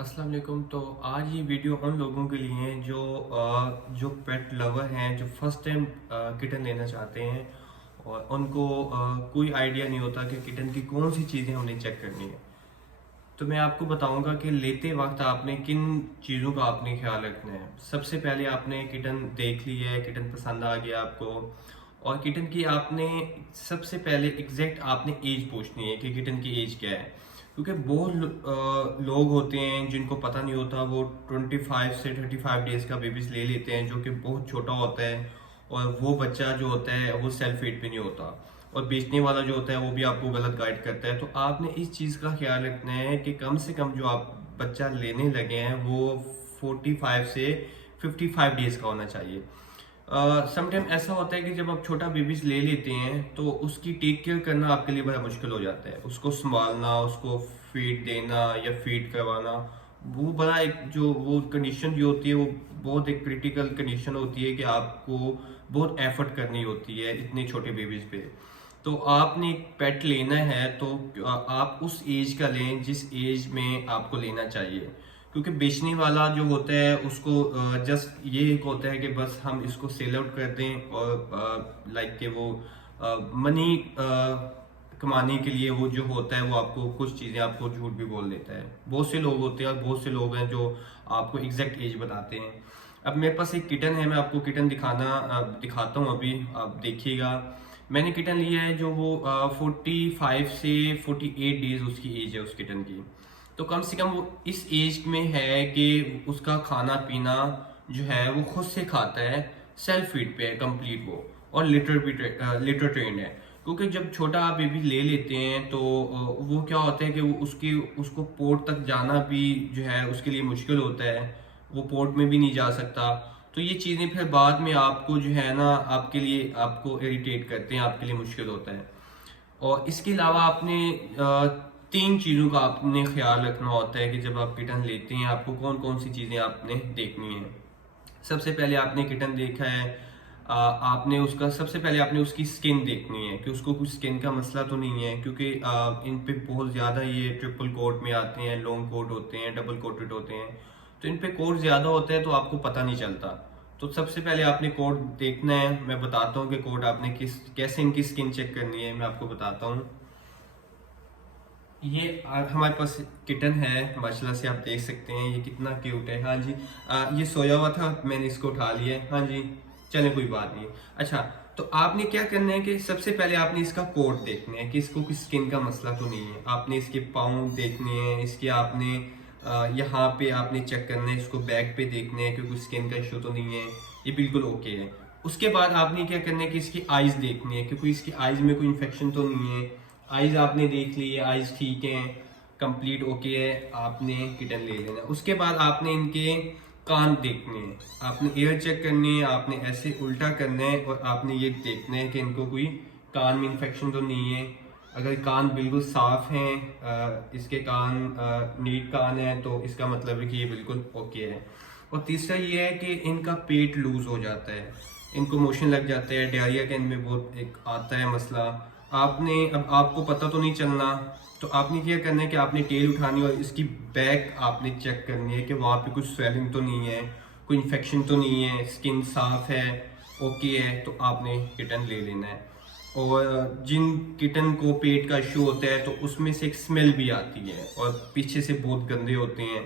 अस्सलाम वालेकुम। तो आज ये वीडियो उन लोगों के लिए है जो पेट लवर हैं, जो फर्स्ट टाइम किटन लेना चाहते हैं और उनको कोई आइडिया नहीं होता कि किटन की कौन सी चीज़ें हमने चेक करनी है। तो मैं आपको बताऊंगा कि लेते वक्त आपने किन चीज़ों का आपने ख्याल रखना है। सबसे पहले आपने किटन देख ली है, किटन पसंद आ गया आपको, और किटन की आपने सबसे पहले एग्जैक्ट आपने एज पूछनी है कि किटन की एज क्या है। क्योंकि बहुत लोग होते हैं जिनको पता नहीं होता, वो 25 से 35 डेज का बेबीज ले लेते हैं जो कि बहुत छोटा होता है, और वो बच्चा जो होता है वो सेल्फ फीड भी नहीं होता, और बेचने वाला जो होता है वो भी आपको गलत गाइड करता है। तो आपने इस चीज़ का ख्याल रखना है कि कम से कम जो आप बच्चा लेने लगे हैं वो 45 से 55 डेज का होना चाहिए। समटाइम ऐसा होता है कि जब आप छोटा बेबीज ले लेते हैं तो उसकी टेक केयर करना आपके लिए बड़ा मुश्किल हो जाता है। उसको संभालना, उसको फीड देना या फीड करवाना, वो बड़ा एक जो वो कंडीशन जो होती है वो बहुत एक क्रिटिकल कंडीशन होती है कि आपको बहुत एफर्ट करनी होती है इतने छोटे बेबीज पे। तो आपने एक पेट लेना है तो आप उस एज का लें जिस एज में आपको लेना चाहिए। क्योंकि बेचने वाला जो होता है उसको जस्ट ये एक होता है कि बस हम इसको सेल आउट कर दें, और लाइक के वो मनी कमाने के लिए वो जो होता है वो आपको कुछ चीज़ें आपको झूठ भी बोल देता है। बहुत से लोग होते हैं और बहुत से लोग हैं जो आपको एग्जैक्ट एज बताते हैं। अब मेरे पास एक किटन है, मैं आपको किटन दिखाता हूँ, अभी आप देखिएगा। मैंने किटन लिया है जो वो 45 से 48 डेज उसकी एज है उस किटन की। तो कम से कम वो इस एज में है कि उसका खाना पीना जो है वो खुद से खाता है, सेल्फ फीड पे है कंप्लीट वो, और लिटर ट्रेन है। क्योंकि जब छोटा आप बेबी ले लेते हैं तो वो क्या होता है कि वो उसको पोर्ट तक जाना भी जो है उसके लिए मुश्किल होता है, वो पोर्ट में भी नहीं जा सकता। तो ये चीज़ें फिर बाद में आपको जो है ना आपके लिए आपको इरिटेट करते हैं, आपके लिए मुश्किल होता है। और इसके अलावा आपने तीन चीज़ों का आपने ख्याल रखना होता है कि जब आप किटन लेते हैं आपको कौन कौन सी चीज़ें आपने देखनी है। सबसे पहले आपने किटन देखा है, आपने उसका सबसे पहले आपने उसकी स्किन देखनी है कि उसको कुछ स्किन का मसला तो नहीं है। क्योंकि इन पे बहुत ज़्यादा ये ट्रिपल कोट में आते हैं, लॉन्ग कोट होते हैं, डबल कोटेड होते हैं, तो इन पे कोट ज़्यादा होता है तो आपको पता नहीं चलता। तो सबसे पहले आपने कोट देखना है। मैं बताता हूँ कि कोट आपने कैसे इनकी स्किन चेक करनी है, मैं आपको बताता हूँ। ये हमारे पास किटन है, माशाल्लाह से आप देख सकते हैं ये कितना क्यूट है। हाँ जी, ये सोया हुआ था, मैंने इसको उठा लिया है। हाँ जी, चले कोई बात नहीं। अच्छा, तो आपने क्या करना है कि सबसे पहले आपने इसका कोट देखना है कि इसको कोई स्किन का मसला तो नहीं है। आपने इसके पाँव देखने हैं, इसके आपने यहाँ पे आपने चेक करना है, इसको बैक पे देखना है कि कोई स्किन का इशू तो नहीं है, ये बिल्कुल ओके है। उसके बाद आपने क्या करना है कि इसकी आइज़ देखनी है कि कोई इसकी आइज़ में कोई इन्फेक्शन तो नहीं है। आइज़ आपने देख ली है, आइज़ ठीक हैं, कंप्लीट ओके है, आपने किटन ले लेना। उसके बाद आपने इनके कान देखने हैं, आपने ईयर चेक करनी है, आपने ऐसे उल्टा करना है और आपने ये देखना है कि इनको कोई कान में इन्फेक्शन तो नहीं है। अगर कान बिल्कुल साफ हैं, इसके कान नीट कान है, तो इसका मतलब है कि ये बिल्कुल ओके है। और तीसरा ये है कि इनका पेट लूज हो जाता है, इनको मोशन लग जाता है, डायरिया का इनमें बहुत एक आता है मसला। आपने अब आपको पता तो नहीं चलना, तो आपने क्या करना है कि आपने टेल उठानी और इसकी बैक आपने चेक करनी है कि वहाँ पे कुछ स्वेलिंग तो नहीं है, कोई इन्फेक्शन तो नहीं है, स्किन साफ है, ओके है, तो आपने किटन ले लेना है। और जिन किटन को पेट का इशू होता है तो उसमें से एक स्मेल भी आती है और पीछे से बहुत गंदे होते हैं,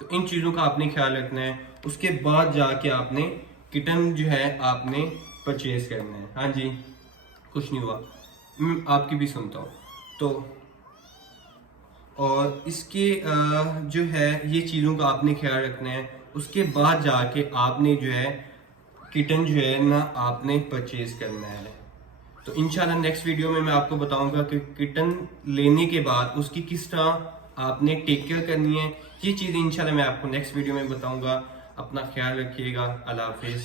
तो इन चीज़ों का आपने ख्याल रखना है। उसके बाद जाके आपने किटन जो है आपने परचेज करना है। हाँ जी, कुछ नहीं हुआ, आपकी भी सुनता हूँ। तो और इसके जो है ये चीज़ों का आपने ख्याल रखना है। उसके बाद जाके आपने जो है किटन जो है ना आपने परचेज करना है। तो इंशाल्लाह नेक्स्ट वीडियो में मैं आपको बताऊंगा कि किटन लेने के बाद उसकी किस तरह आपने टेक केयर करनी है। ये चीज़ें इंशाल्लाह मैं आपको नेक्स्ट वीडियो में बताऊंगा। अपना ख्याल रखिएगा। अल्लाह हाफिज़।